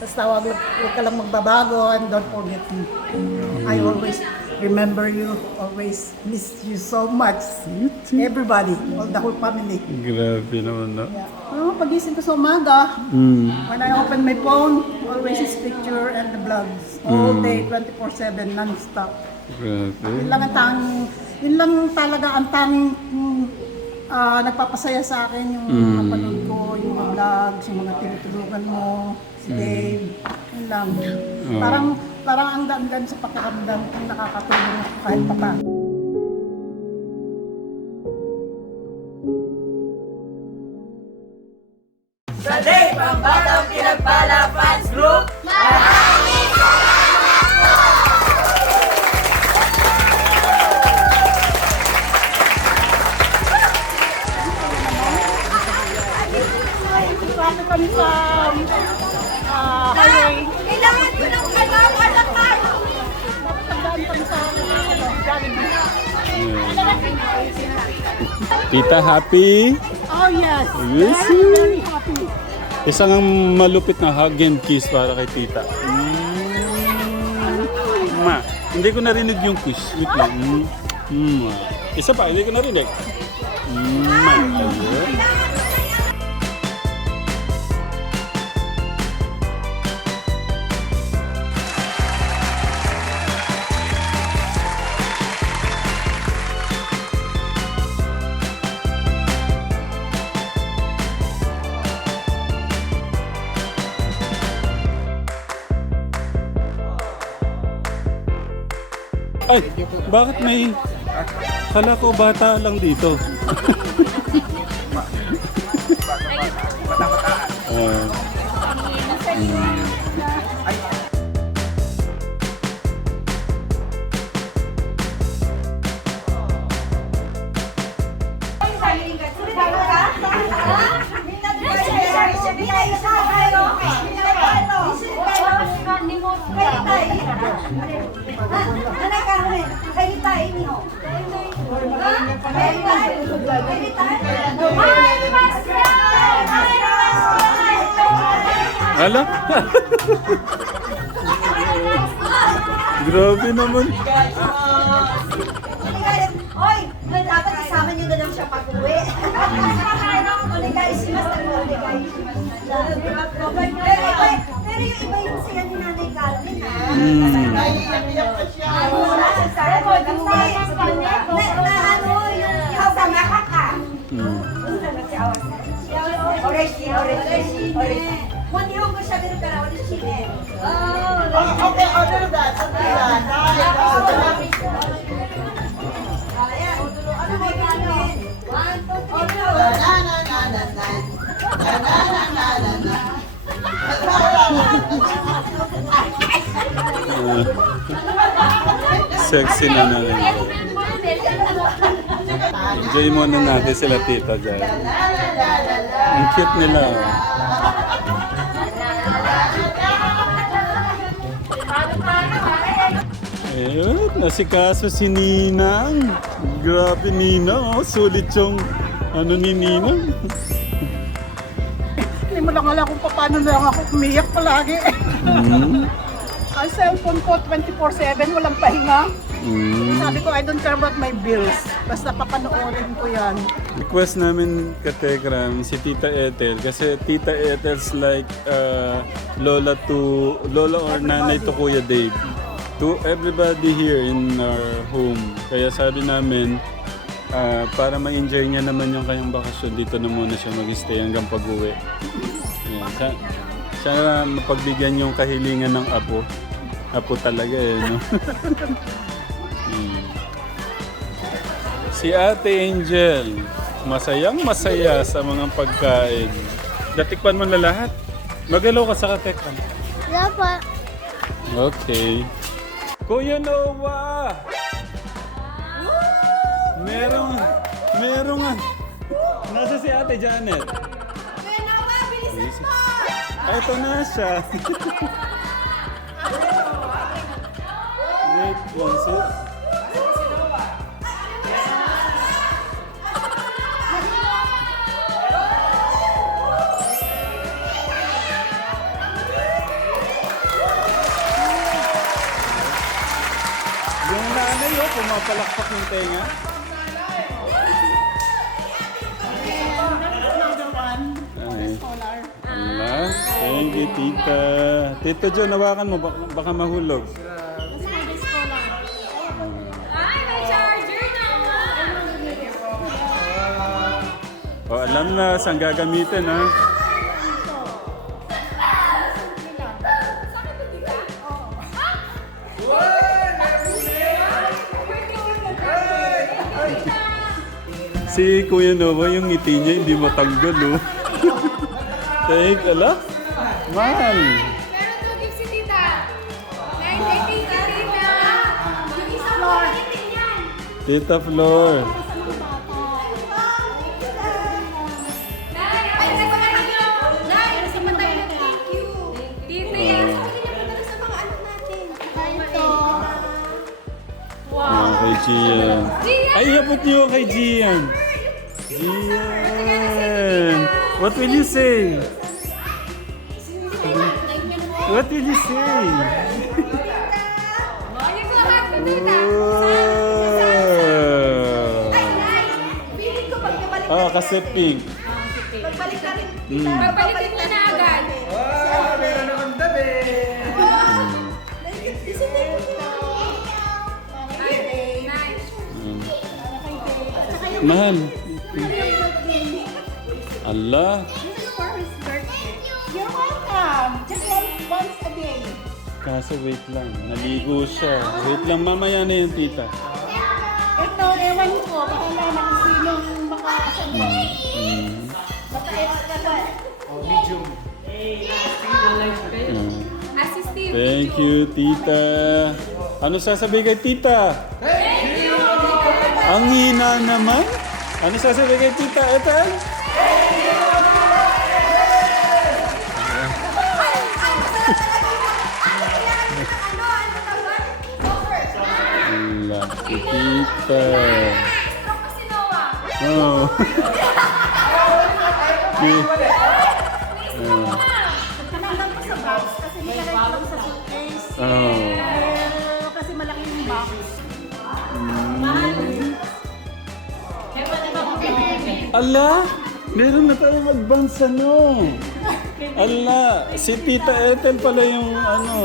Basta wag, wag ka lang magbabago and don't forget me. I always remember you, always miss you so much. Everybody, all the whole family. Grabe naman, no? Yeah. Oh, pagising ko sa umaga, Mm. when I open my phone, always is picture and the vlogs. All day, 24-7, non-stop. Yun Grabe. lang ang tanging, yun lang talaga ang tanging mm, ah, nagpapasaya sa akin yung Mm. mapanood ko, yung mga vlogs, yung mga tinutulungan mo, yun lang. Oh. Parang, parang ang daan sa pakiramdam kung nakakatulong ako kahit pa paano. Sa Day Pambatang Pinagpala Fans Group, Traffic kami sa Tita, happy? Oh yes, Yes, very, very happy. Isang malupit na hug and kiss para kay tita. Mm. Ma, hindi ko narinig yung kiss. Wait lang. Mm. Mm. Isa pa, hindi ko narinig. Mm. Ma, ayun. Ay, bakit may... Kala ko bata lang dito. Ah, Hala? Grabe naman. Oy, dapat kasama niyo na lang siya pag-uwi. Onegaishimasu na onegaishimasu na. Pero iba, pero yung iba yung siya ni Nanay Carmen, ha? Oh, okay, order that. Order that. Ayan. Ano mo gagawin? One, two, three. Na, na, na, na, na. Na, na, na, na, na, na. Sexy na na rin. Enjoy muna natin sila tita dyan. Ang cute nila. Oh. Ayun, nasikaso si Ninang. Grabe Ninang, oh. sulit yung ano ni Ninang. Hindi mo lang alam kung paano na lang ako umiyak palagi. Mm. Ang cellphone ko 24-7, walang pahinga. Mm. Sabi ko, I don't care about my bills. Basta papanoorin ko yan. Request namin ka Tekram si Tita Ethel kasi Tita Ethel's like uh, lola to lola or nanay to Kuya Dave to everybody here in our home. Kaya sabi namin uh, para ma-enjoy niya naman yung kanyang bakasyon dito na muna siya mag-stay hanggang pag-uwi. Yan. Sa, sana mapagbigyan yung kahilingan ng apo. Apo talaga eh, no? Hmm. Si Ate Angel, masayang masaya sa mga pagkain. Natikpan mo na lahat? Magalaw ka sa katekpan. Wala pa. Okay. Kuya Noah! Merong, merong, nasa si Ate Janet? Kaya nawa, bilisan mo! Ay, ito na siya. Wait, one, oh, pumapalakpak yung tenga. Ay. Ala, thank you, tita. Tita Jo, nawakan mo, baka, baka mahulog. Ay, may charger naman! O, alam na saan gagamitin, ha? Si Kuya Novo, yung ngiti niya hindi matanggal, oh. Thank, ala? Mahal. Meron to gift si tita. Nay, thank you, tita. Yung isang yan. Tita natin. Ito. Ah, kay. Gian! Ay, iabot niyo kay Gian. Gian. What will you say? What will you say? Wow. Ah, kasi pink. Pagbalik na rin. Mm. Pagbalikin mo na agad. Nice. Mm. Mahal. Allah. You're welcome. Just one, once a day. Kaso wait lang. Naligo siya. Wait lang, mamaya na yung tita. Ito, ewan ko. Bahala na kung sinong makakasama. Mm. Baka Mm. Assistive. Thank you, tita. Ano sasabihin kay tita? Ang hina naman. Ano sasabihin kay tita? Ethel? Tawag? Offer. Lucky tita. Si Noah. Oh. Tinanggal Ala! Meron na tayong advance ano. Ala! Si Tita Ethel pala yung ano.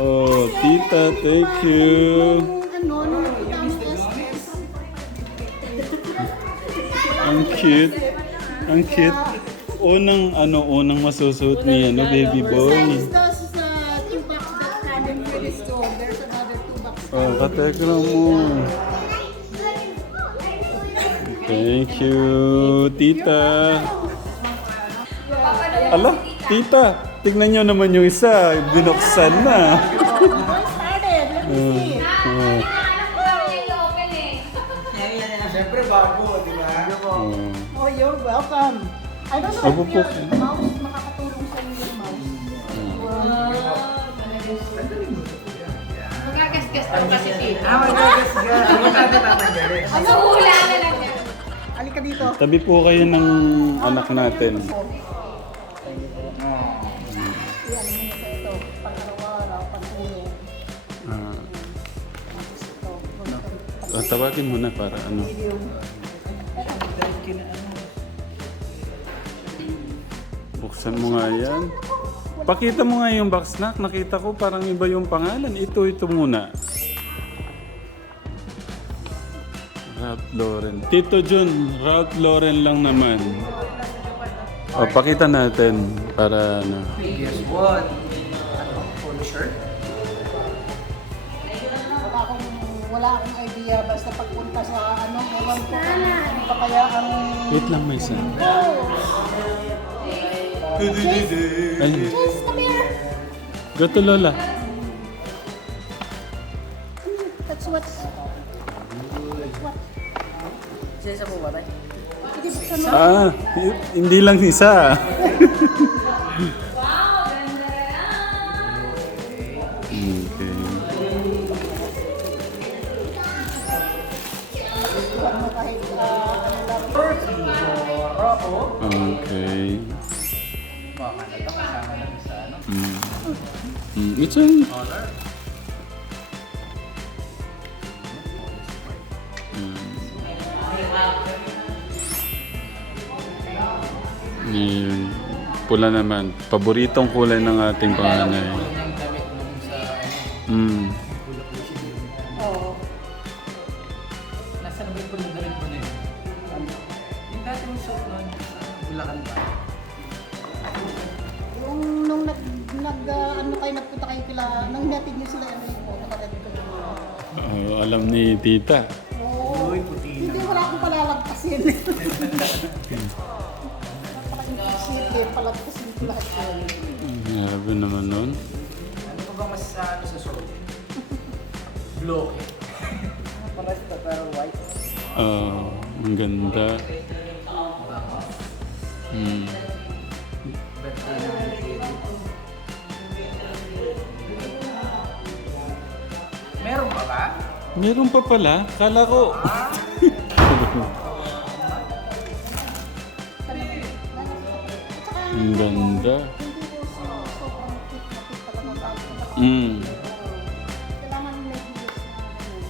Oh, Tita, thank you. Ang cute. Ang cute. Unang ano, unang masusuot ni ano, baby boy. Katekra mo. Thank you, tita. Ala, tita, tignan nyo naman yung isa. Binuksan na. I-open eh. Siyempre bago, di ba? oh. Oh, you're welcome. I don't know if po. Daw kasi tita. Ah, magagas ka. Ano ka tatanggalin? Ano hula na lang yan. Halika dito. Tabi po kayo ng anak natin. Ah, ah, tawagin mo na para ano. Buksan mo nga yan. Pakita mo nga yung box na. Nakita ko parang iba yung pangalan. Ito, ito muna. Ralph Lauren. Tito Jun, Ralph Lauren lang naman. O, pakita natin para ano. Guess what? Ano, full shirt? Wala akong, wala akong idea. Basta pagpunta sa ano, ewan ko kung ano pa kaya ang... Wait lang, may isa. Ayun. Go to Lola. That's what's... Sisa po ba tayo? Ah, hi- hindi lang isa. Wow, ganda yan. Okay. Okay. Mm. Mm. It's all... Yun. Pula naman. Paboritong kulay ng ating panganay. Mm. Oo. nasa naman po yung damit ko na yun. Yung dati mong suot nun, sa Bulacan ba? Yung nung nag, nag ah, ano kayo, nagpunta kayo kila, nang hinatid niyo sila, ano yung ko. Oh, alam ni tita. Oo. Uy, puti Hindi, wala akong palalagpasin. Eh, palagpasin ko lahat yun. Grabe naman nun. Ano pa bang mas sa ano sa suot? Bloke. Pares na pero white. Ah, ang ganda. Mm. Dito. Meron pa ba? Meron pa pala. Kala ko. talaga tayo. Mm.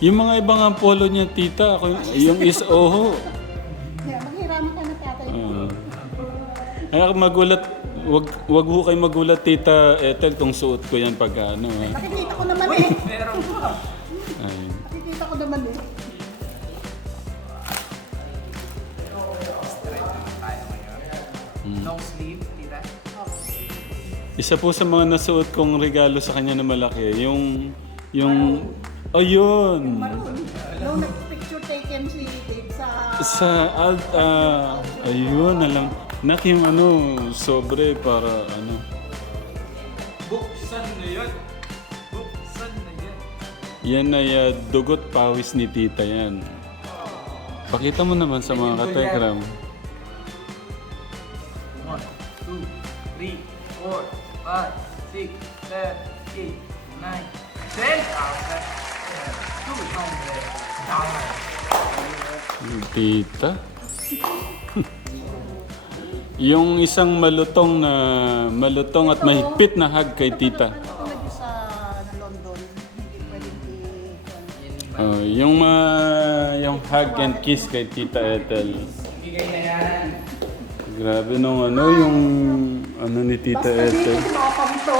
Yung mga ibang ang polo niya, tita, ako, yung is oho. Yeah, maghiraman ka na tatay. Kaya magulat, wag, wag ho kayo magulat, tita Ethel, kung suot ko yan pag ano. Ha? Nakikita ko naman eh. Isa po sa mga nasuot kong regalo sa kanya na malaki, yung, yung, ayun, Nung nag-picture taken si Dave sa... sa, alt, ah, ayun, alam, nak yung ano, sobre para ano, Buksan na yun. Buksan na yun. yan ay ah, dugot pawis ni tita yan. Pakita mo naman sa mga katekram. One, two, three, four, five, six, seven, eight, nine, ten thousand two hundred dollars. Tita? yung isang malutong na malutong at mahigpit na hug kay tita. Tulad yung sa London, hindi pwedeng i- Oh, yung ma- yung hug and kiss kay Tita Ethel. Bigay na yan. Grabe nung ano yung ano ni Tita Basta dito. Basta dito.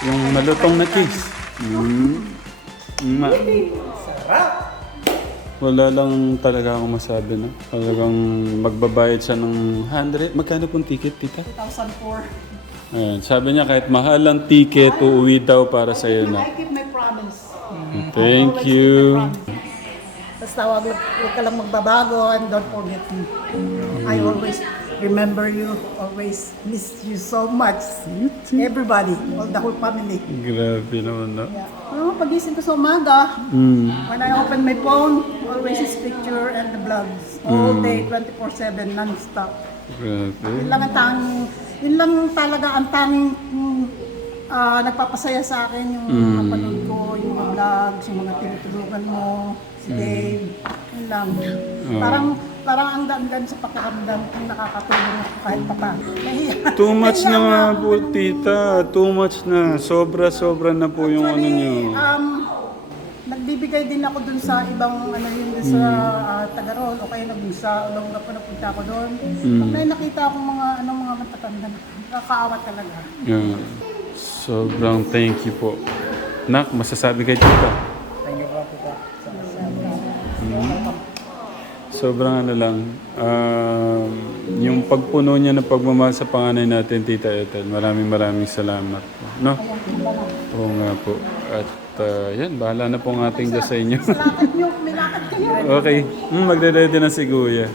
Yung malutong na kiss. Mm. Ma- Wala lang talaga akong masabi no. Talagang magbabayad siya ng 100. Magkano pong ticket, Tita? 2004. Ayan, sabi niya kahit mahal ang ticket, uuwi daw para sa iyo na. I keep my promise. Thank you. Basta wag, wag ka lang magbabago and don't forget me. I always remember you, always miss you so much. Everybody, all the whole family. Grabe naman no. Yeah. Oh, pagising ko sa umaga, Mm. when I open my phone, always is picture and the vlogs. All day, 24-7, non-stop. Yun Grabe. lang ang tanging, yun lang talaga ang tanging mm, ah, nagpapasaya sa akin yung Mm. mapanood ko, yung mga vlogs, yung mga tinutulungan mo, si Dave, yun lang. Parang, parang ang daan sa pakiramdam kung nakakatulong ako kahit pa pa. Nahiya. Too much na nga po, tita. Too much na. Sobra-sobra na po yung ano Actually, nyo. um, nagbibigay din ako dun sa ibang ano yun dun sa uh, Tagaron o kaya nag sa Olonga po napunta ako doon. Pag may nakita akong mga ano mga matatanda na nakakaawa talaga. Yeah. Sobrang thank you po. Nak, masasabi kay tita. Thank you po, tita. Sobrang ano lang. um, yung pagpuno niya ng pagmamahal sa panganay natin, Tita Ethel. Maraming maraming salamat. No? Oo nga po. At uh, yan, bahala na po ang ating Diyos sa inyo. Okay. Mm, magre-ready na si Kuya.